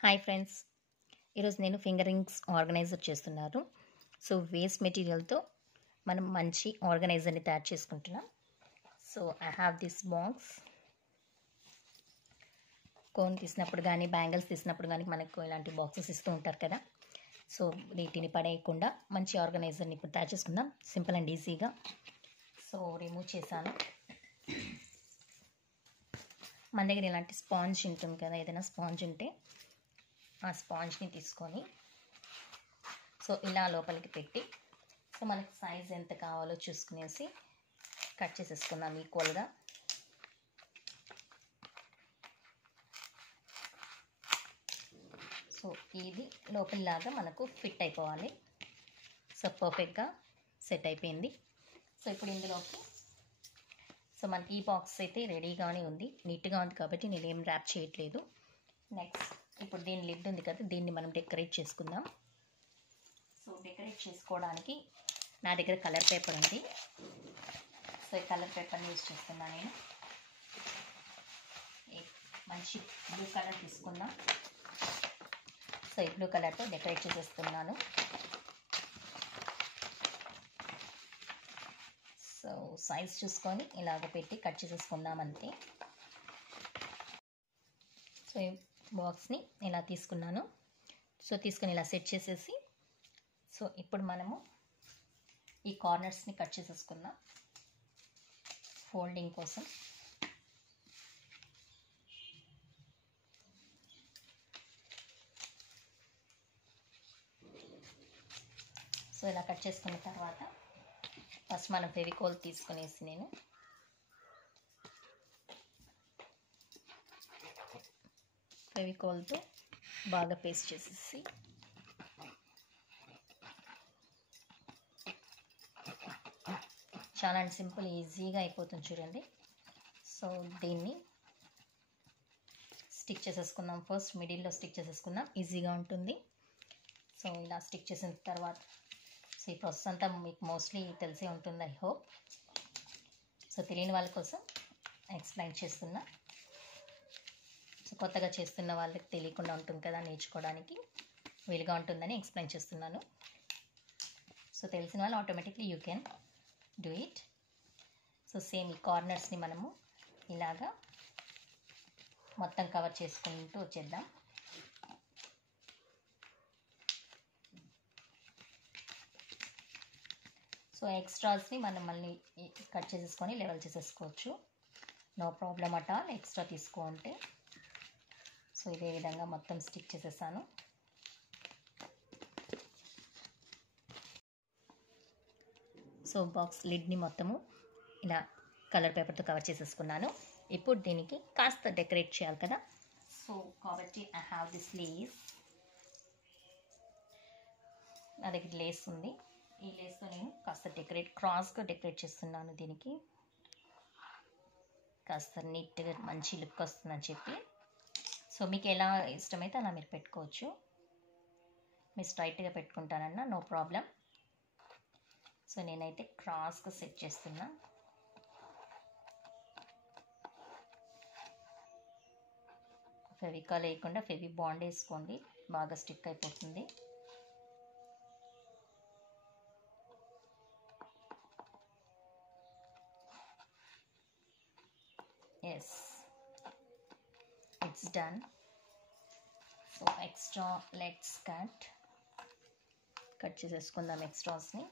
Hi friends, ఈరోజు నేను finger rings organiser చేస్తున్నాను. సో వేస్ట్ మెటీరియల్తో మనం మంచి ఆర్గనైజర్ని తయారు చేసుకుంటున్నాం. So I have this box. Cone తీసినప్పుడు కానీ బ్యాంగిల్స్ తీసినప్పుడు కానీ మనకు ఇలాంటి బాక్సెస్ ఇస్తూ ఉంటారు కదా. సో వీటిని పడేయకుండా మంచి ఆర్గనైజర్ని ఇప్పుడు తయారు చేసుకుందాం, సింపుల్ అండ్ ఈజీగా. సో రిమూవ్ చేశాను. మన దగ్గర ఇలాంటి స్పాంజ్ ఉంటుంది కదా, ఏదైనా స్పాంజ్ ఉంటే ఆ స్పాంజ్ని తీసుకొని సో ఇలా లోపలికి పెట్టి సో మనకి సైజ్ ఎంత కావాలో చూసుకునేసి కట్ చేసేసుకుందాం ఈక్వల్గా. సో ఇది లోపలిలాగా మనకు ఫిట్ అయిపోవాలి. సో పర్ఫెక్ట్గా సెట్ అయిపోయింది. సో ఇప్పుడు ఇందులోకి సో మనకి ఈ బాక్స్ అయితే రెడీగానే ఉంది, నీట్గా ఉంది కాబట్టి నేనేం ర్యాప్ చేయట్లేదు. నెక్స్ట్ ఇప్పుడు దీని లిడ్ ఉంది కదా, దీన్ని మనం డెకరేట్ చేసుకుందాం. సో డెకరేట్ చేసుకోవడానికి నా దగ్గర కలర్ పేపర్ ఉంది. సో ఈ కలర్ పేపర్ని యూజ్ చేస్తున్నాను నేను. మంచి బ్లూ కలర్ తీసుకుందాం. సో ఈ బ్లూ కలర్తో డెకరేట్ చేసేస్తున్నాను. సో సైజ్ చూసుకొని ఇలాగ పెట్టి కట్ చేసేసుకుందాం అంతే. సో ఈ బాక్స్ని ఇలా తీసుకున్నాను. సో తీసుకొని ఇలా సెట్ చేసేసి సో ఇప్పుడు మనము ఈ కార్నర్స్ని కట్ చేసేసుకుందాం ఫోల్డింగ్ కోసం. సో ఇలా కట్ చేసుకున్న తర్వాత ఫస్ట్ మనం ఫెవికోల్ తీసుకునేసి నేను ఫెవికోల్తో బాగా పేస్ట్ చేసేసి చాలా సింపుల్ ఈజీగా అయిపోతుంది చూడండి. సో దీన్ని స్టిక్ చేసేసుకుందాం. ఫస్ట్ మిడిల్లో స్టిక్ చేసేసుకుందాం, ఈజీగా ఉంటుంది. సో ఇలా స్టిక్ చేసిన తర్వాత సో ఈ ప్రాసెస్ అంతా మీకు మోస్ట్లీ తెలిసే ఉంటుంది, ఐ హోప్. సో తెలియని వాళ్ళ కోసం ఎక్స్ప్లెయిన్ చేస్తున్నా. సో కొత్తగా చేస్తున్న వాళ్ళకి తెలియకుండా ఉంటుంది కదా, నేర్చుకోవడానికి వీలుగా ఉంటుందని ఎక్స్ప్లెయిన్ చేస్తున్నాను. సో తెలిసిన వాళ్ళు automatically you can do it. So same ఈ కార్నర్స్ని మనము ఇలాగా మొత్తం కవర్ చేసుకుంటూ వచ్చేద్దాం. సో ఎక్స్ట్రాస్ని మనం మళ్ళీ కట్ చేసేసుకొని లెవెల్ చేసేసుకోవచ్చు, no problem at all. Extra తీసుకుంటే సో ఇదే విధంగా మొత్తం స్టిక్ చేసేసాను. సో బాక్స్ లిడ్ని మొత్తము ఇలా కలర్ పేపర్తో కవర్ చేసేసుకున్నాను. ఇప్పుడు దీనికి కాస్త డెకరేట్ చేయాలి కదా. సో కాబట్టి ఐ హ్యావ్ దిస్ లేస్. నా దగ్గర లేస్ ఉంది. ఈ లేస్తో నేను కాస్త క్రాస్గా డెకరేట్ చేస్తున్నాను. దీనికి కాస్త నీట్గా మంచి లుక్ వస్తుందని చెప్పి. సో మీకు ఎలా ఇష్టమైతే అలా మీరు పెట్టుకోవచ్చు. మీరు స్ట్రైట్గా పెట్టుకుంటానన్నా నో ప్రాబ్లం. సో నేనైతే క్రాస్గా సెట్ చేస్తున్నా. ఫెవికాల్ వేయకుండా ఫెవి బాండ్ వేసుకోండి, బాగా స్టిక్ అయిపోతుంది. Yes, it's done. So extra let's cut చేసేసుకుందాం ఎక్స్ట్రాస్ని.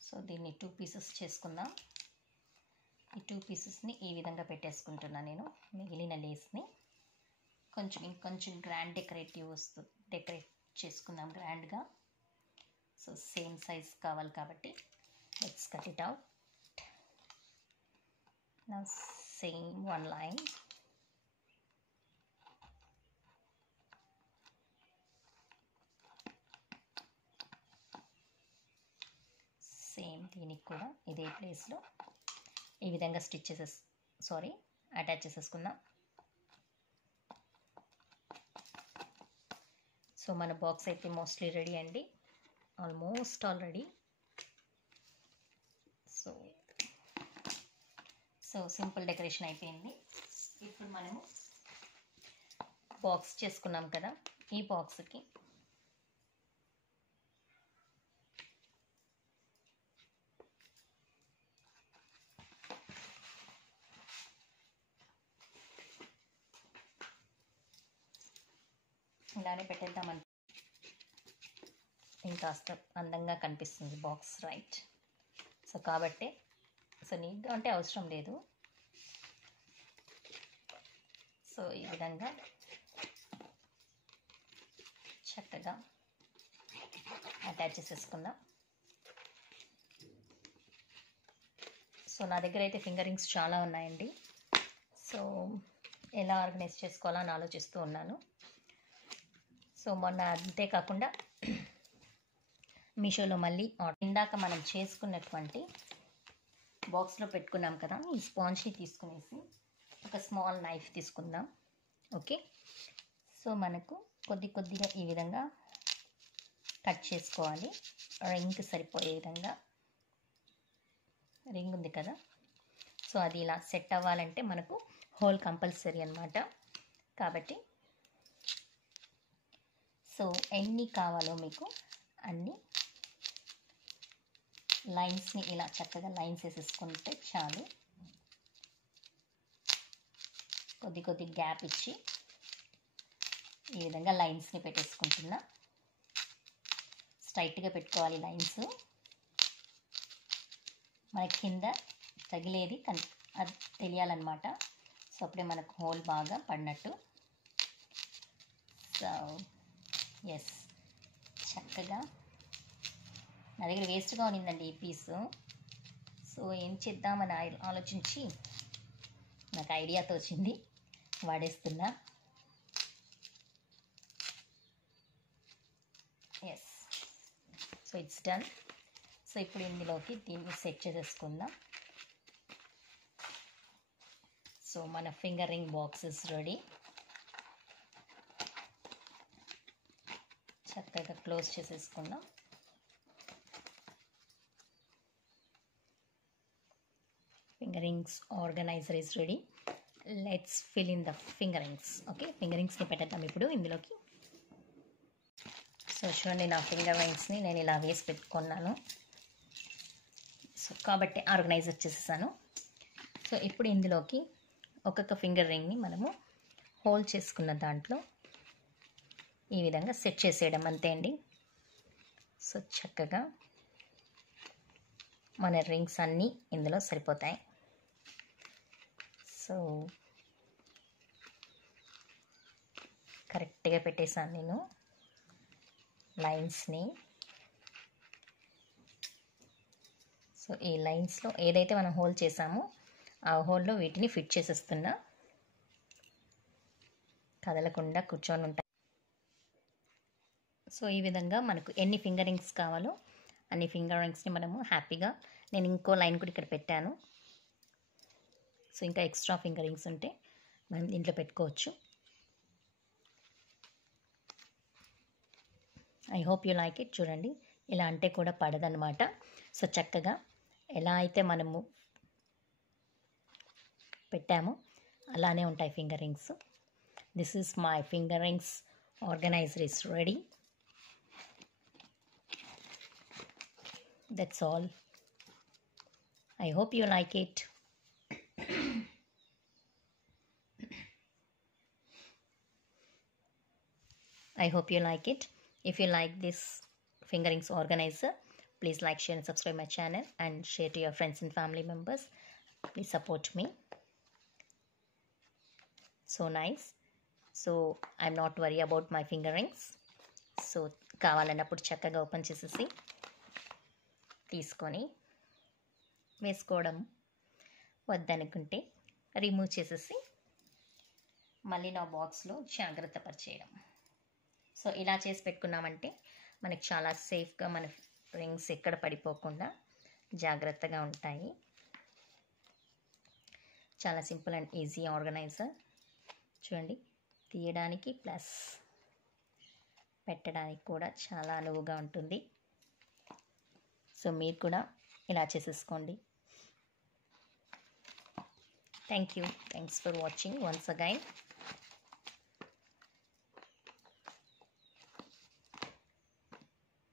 సో దీన్ని 2 పీసెస్ చేసుకుందాం. ఈ 2 పీసెస్ని ఈ విధంగా పెట్టేసుకుంటున్నాను నేను. మిగిలిన లేస్ని ఇంకొంచెం గ్రాండ్ డెకరేట్ చేసుకుందాం గ్రాండ్గా. సో సేమ్ సైజ్ కావాలి కాబట్టి లెట్స్ కట్ ఇట్ అవుట్. నా సేమ్ వన్ లైన్. సేమ్ దీనికి కూడా ఇదే ప్లేస్లో ఈ విధంగా అటాచ్ చేసేసుకుందాం. సో మన బాక్స్ అయితే మోస్ట్లీ రెడీ అండి, almost all ready. So so simple decoration అయిపోయింది. ఇప్పుడు మనము బాక్స్ చేసుకున్నాం కదా, ఈ బాక్స్కి ఇలానే పెట్టేద్దామని, ఇంకాస్త అందంగా కనిపిస్తుంది బాక్స్, రైట్? సో కాబట్టి సో నీట్గా అంటే అవసరం లేదు. సో ఈ విధంగా చక్కగా అటాచ్ చేసేసుకుందాం. సో నా దగ్గర అయితే ఫింగర్ రింగ్స్ చాలా ఉన్నాయండి. సో ఎలా ఆర్గనైజ్ చేసుకోవాలని ఆలోచిస్తూ ఉన్నాను. సో మొన్న అంతేకాకుండా మీషోలో మళ్ళీ ఇందాక మనం చేసుకున్నటువంటి బాక్స్లో పెట్టుకున్నాం కదా, ఈ స్పాంజ్ని తీసుకునేసి ఒక స్మాల్ నైఫ్ తీసుకుందాం. ఓకే, సో మనకు కొద్దిగా ఈ విధంగా కట్ చేసుకోవాలి. రింగ్కి సరిపోయే విధంగా రింగ్ ఉంది కదా, సో అది ఇలా సెట్ అవ్వాలంటే మనకు హోల్ కంపల్సరీ అన్నమాట. కాబట్టి సో ఎన్ని కావాలో మీకు అన్ని లైన్స్ని ఇలా చక్కగా లైన్స్ వేసేసుకుంటే చాలు. కొద్ది గ్యాప్ ఇచ్చి ఈ విధంగా లైన్స్ని పెట్టేసుకుంటున్నా. స్ట్రైట్గా పెట్టుకోవాలి లైన్స్, మనకి కింద తగిలేది అది తెలియాలన్నమాట. సో అప్పుడే మనకు హోల్ బాగా పడినట్టు. సో ఎస్, చక్కగా నా దగ్గర వేస్ట్గా ఉన్నిందండి ఈ పీసు. సో ఏం చేద్దామని ఆలోచించి నాకు ఐడియాతో వచ్చింది, వాడేస్తున్నా. Yes, so it's done. So ఇప్పుడు ఇందులోకి దీన్ని సెట్ చేసేసుకుందాం. సో మన finger ring box is ready. చక్కగా క్లోజ్ చేసేసుకుందాం. Finger rings organizer is ready. Let's fill in the finger rings. Okay, finger rings ని పెట్టేద్దాం ఇప్పుడు ఇందులోకి. సో చూడండి, నా ఫింగర్ రింగ్స్ని నేను ఇలా వేసి పెట్టుకున్నాను. సో కాబట్టి ఆర్గనైజర్ చేసేసాను. సో ఇప్పుడు ఇందులోకి ఒక్కొక్క ఫింగర్ రింగ్ని మనము హోల్డ్ చేసుకున్న దాంట్లో ఈ విధంగా సెట్ చేసేయడం, అంతే అండి. సో చక్కగా మన రింగ్స్ అన్నీ ఇందులో సరిపోతాయి. సో కరెక్ట్గా పెట్టేసాను నేను లైన్స్ని. సో ఈ లైన్స్లో ఏదైతే మనం హోల్ చేసామో ఆ హోల్లో వీటిని ఫిట్ చేసేస్తున్నా, కదలకుండా కూర్చొని ఉంటాయి. సో ఈ విధంగా మనకు ఎన్ని ఫింగర్ రింగ్స్ కావాలో అన్ని ఫింగర్ రింగ్స్ని మనము హ్యాపీగా, నేను ఇంకో లైన్ కూడా ఇక్కడ పెట్టాను. సో ఇంకా ఎక్స్ట్రా ఫింగర్ రింగ్స్ ఉంటే మనం దీంట్లో పెట్టుకోవచ్చు. I hope you like it. చూడండి, ఇలా అంటే కూడా పడదన్నమాట. సో చక్కగా ఎలా అయితే మనము పెట్టామో అలానే ఉంటాయి finger rings. This is my finger rings organiser is ready. That's all. I hope you like it. I hope you like it. If you like this finger rings organizer, please like, share and subscribe my channel and share to your friends and family members. Please support me. So nice. So I'm not worried about my finger rings. So కావాలన్నప్పుడు చక్కగా open చేసేసి తీసుకొని వేసుకోవడం, వద్దనుకుంటే remove చేసేసి మళ్ళీ నా బాక్స్లో జాగ్రత్త పరిచేయడం. సో ఇలా చేసి పెట్టుకున్నామంటే మనకి చాలా సేఫ్గా మన రింగ్స్ ఎక్కడ పడిపోకుండా జాగ్రత్తగా ఉంటాయి. చాలా సింపుల్ అండ్ ఈజీ ఆర్గనైజర్. చూడండి, తీయడానికి ప్లస్ పెట్టడానికి కూడా చాలా అనువుగా ఉంటుంది. సో మీరు కూడా ఇలా చేసేసుకోండి. Thanks for watching once again.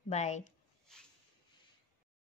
Bye.